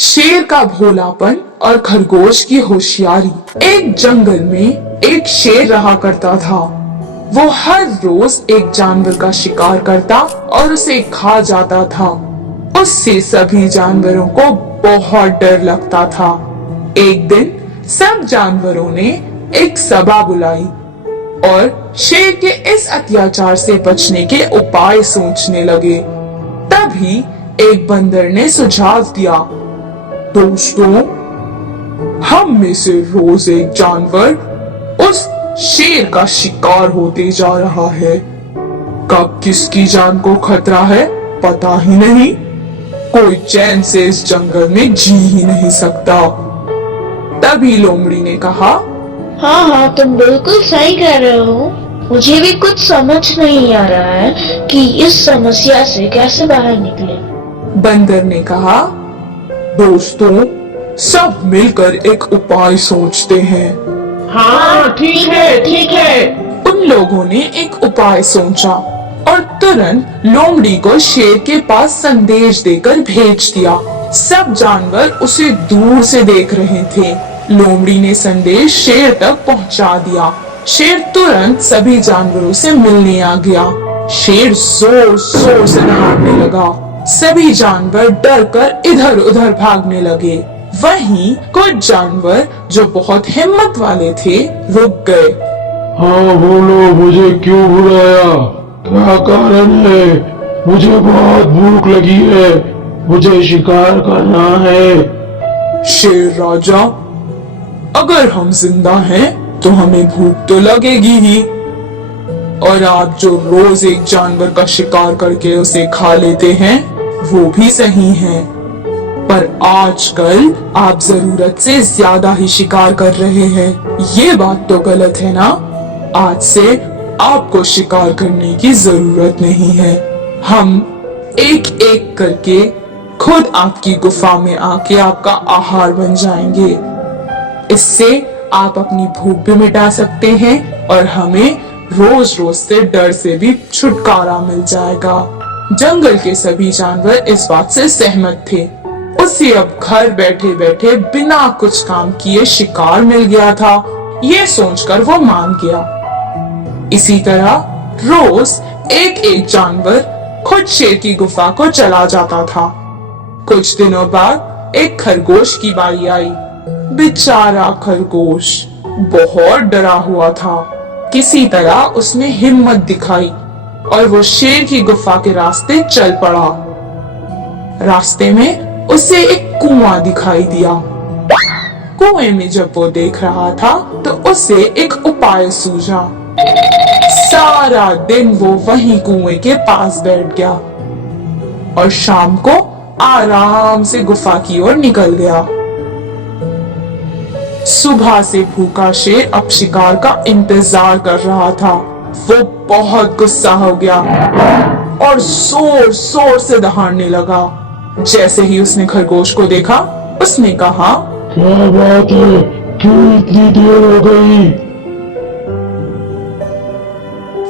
शेर का भोलापन और खरगोश की होशियारी। एक जंगल में एक शेर रहा करता था। वो हर रोज एक जानवर का शिकार करता और उसे खा जाता था। उससे सभी जानवरों को बहुत डर लगता था। एक दिन सब जानवरों ने एक सभा बुलाई और शेर के इस अत्याचार से बचने के उपाय सोचने लगे। तभी एक बंदर ने सुझाव दिया, दोस्तों, हम में से रोज एक जानवर उस शेर का शिकार होते जा रहा है। कब किसकी जान को खतरा है पता ही नहीं। कोई चैन से इस जंगल में जी ही नहीं सकता। तभी लोमड़ी ने कहा, हाँ हाँ, तुम बिल्कुल सही कह रहे हो। मुझे भी कुछ समझ नहीं आ रहा है कि इस समस्या से कैसे बाहर निकले। बंदर ने कहा, दोस्तों, सब मिलकर एक उपाय सोचते हैं। हाँ ठीक है। उन लोगों ने एक उपाय सोचा और तुरंत लोमड़ी को शेर के पास संदेश देकर भेज दिया। सब जानवर उसे दूर से देख रहे थे। लोमड़ी ने संदेश शेर तक पहुंचा दिया। शेर तुरंत सभी जानवरों से मिलने आ गया। शेर जोर जोर से दहाड़ने लगा। सभी जानवर डर कर इधर उधर भागने लगे। वहीं कुछ जानवर जो बहुत हिम्मत वाले थे रुक गए। हाँ बोलो, मुझे क्यों बुलाया? क्या कारण है? मुझे बहुत भूख लगी है, मुझे शिकार करना है। शेर राजा, अगर हम जिंदा हैं तो हमें भूख तो लगेगी ही, और आप जो रोज एक जानवर का शिकार करके उसे खा लेते हैं वो भी सही है, पर आजकल आप जरूरत से ज्यादा ही शिकार कर रहे हैं। ये बात तो गलत है ना? आज से आपको शिकार करने की जरूरत नहीं है। हम एक एक करके खुद आपकी गुफा में आके आपका आहार बन जाएंगे। इससे आप अपनी भूख भी मिटा सकते हैं और हमें रोज रोज से डर से भी छुटकारा मिल जाएगा। जंगल के सभी जानवर इस बात से सहमत थे। उसे अब घर बैठे बैठे बिना कुछ काम किए शिकार मिल गया था। ये सोचकर वो मान गया। इसी तरह रोज एक एक जानवर खुद शेर की गुफा को चला जाता था। कुछ दिनों बाद एक खरगोश की बारी आई। बेचारा खरगोश बहुत डरा हुआ था। किसी तरह उसने हिम्मत दिखाई और वो शेर की गुफा के रास्ते चल पड़ा। रास्ते में उसे एक कुआं दिखाई दिया। कुएं में जब वो देख रहा था तो उसे एक उपाय सूझा। सारा दिन वो वहीं कुएं के पास बैठ गया और शाम को आराम से गुफा की ओर निकल गया। सुबह से भूखा शेर अब शिकार का इंतजार कर रहा था। वो बहुत गुस्सा हो गया और जोर जोर से दहाड़ने लगा। जैसे ही उसने खरगोश को देखा, उसने कहा, क्या बात है, क्यों इतनी देर हो गई?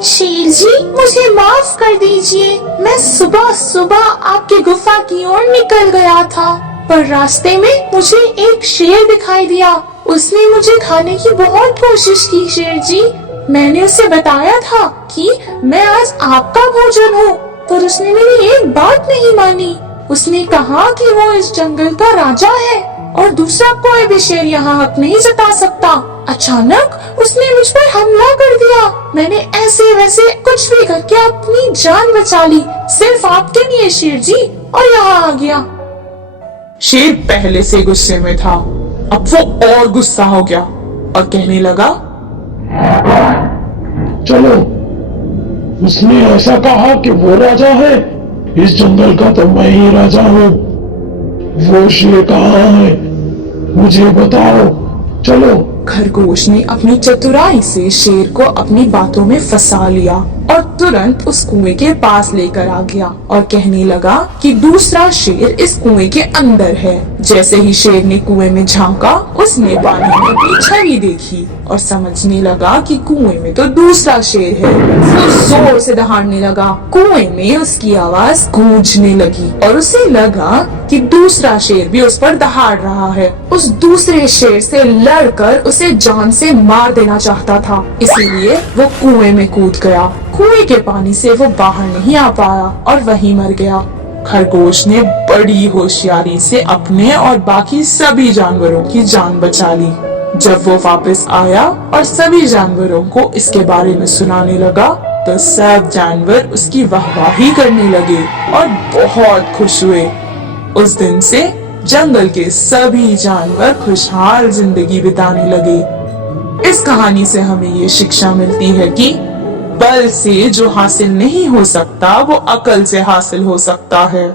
शेर जी, मुझे माफ कर दीजिए। मैं सुबह सुबह आपकी गुफा की ओर निकल गया था, पर रास्ते में मुझे एक शेर दिखाई दिया। उसने मुझे खाने की बहुत कोशिश की शेर जी। मैंने उसे बताया था कि मैं आज आपका भोजन हूँ, पर उसने मेरी एक बात नहीं मानी। उसने कहा कि वो इस जंगल का राजा है और दूसरा कोई भी शेर यहाँ हक नहीं जता सकता। अचानक उसने मुझ पर हमला कर दिया। मैंने ऐसे वैसे कुछ भी करके अपनी जान बचा ली, सिर्फ आपके लिए शेर जी, और यहाँ आ गया। शेर पहले से गुस्से में था। अब वो और गुस्सा हो गया और कहने लगा, चलो, उसने ऐसा कहा कि वो राजा है, इस जंगल का तो मैं ही राजा हूँ। वो शेर कहाँ है, मुझे बताओ, चलो। खरगोश ने अपनी चतुराई से शेर को अपनी बातों में फंसा लिया और तुरंत उस कुएं के पास लेकर आ गया और कहने लगा कि दूसरा शेर इस कुएं के अंदर है। जैसे ही शेर ने कुएं में झांका, उसने पानी में अपनी छवि देखी और समझने लगा कि कुएं में तो दूसरा शेर है। वो जोर से दहाड़ने लगा। कुएं में उसकी आवाज गूंजने लगी और उसे लगा कि दूसरा शेर भी उस पर दहाड़ रहा है। उस दूसरे शेर से लड़कर उसे जान से मार देना चाहता था, इसीलिए वो कुएं में कूद गया। कुएं के पानी से वो बाहर नहीं आ पाया और वहीं मर गया। खरगोश ने बड़ी होशियारी से अपने और बाकी सभी जानवरों की जान बचा ली। जब वो वापस आया और सभी जानवरों को इसके बारे में सुनाने लगा तो सब जानवर उसकी वाहवाही करने लगे और बहुत खुश हुए। उस दिन से जंगल के सभी जानवर खुशहाल जिंदगी बिताने लगे। इस कहानी से हमें ये शिक्षा मिलती है कि बल से जो हासिल नहीं हो सकता वो अकल से हासिल हो सकता है।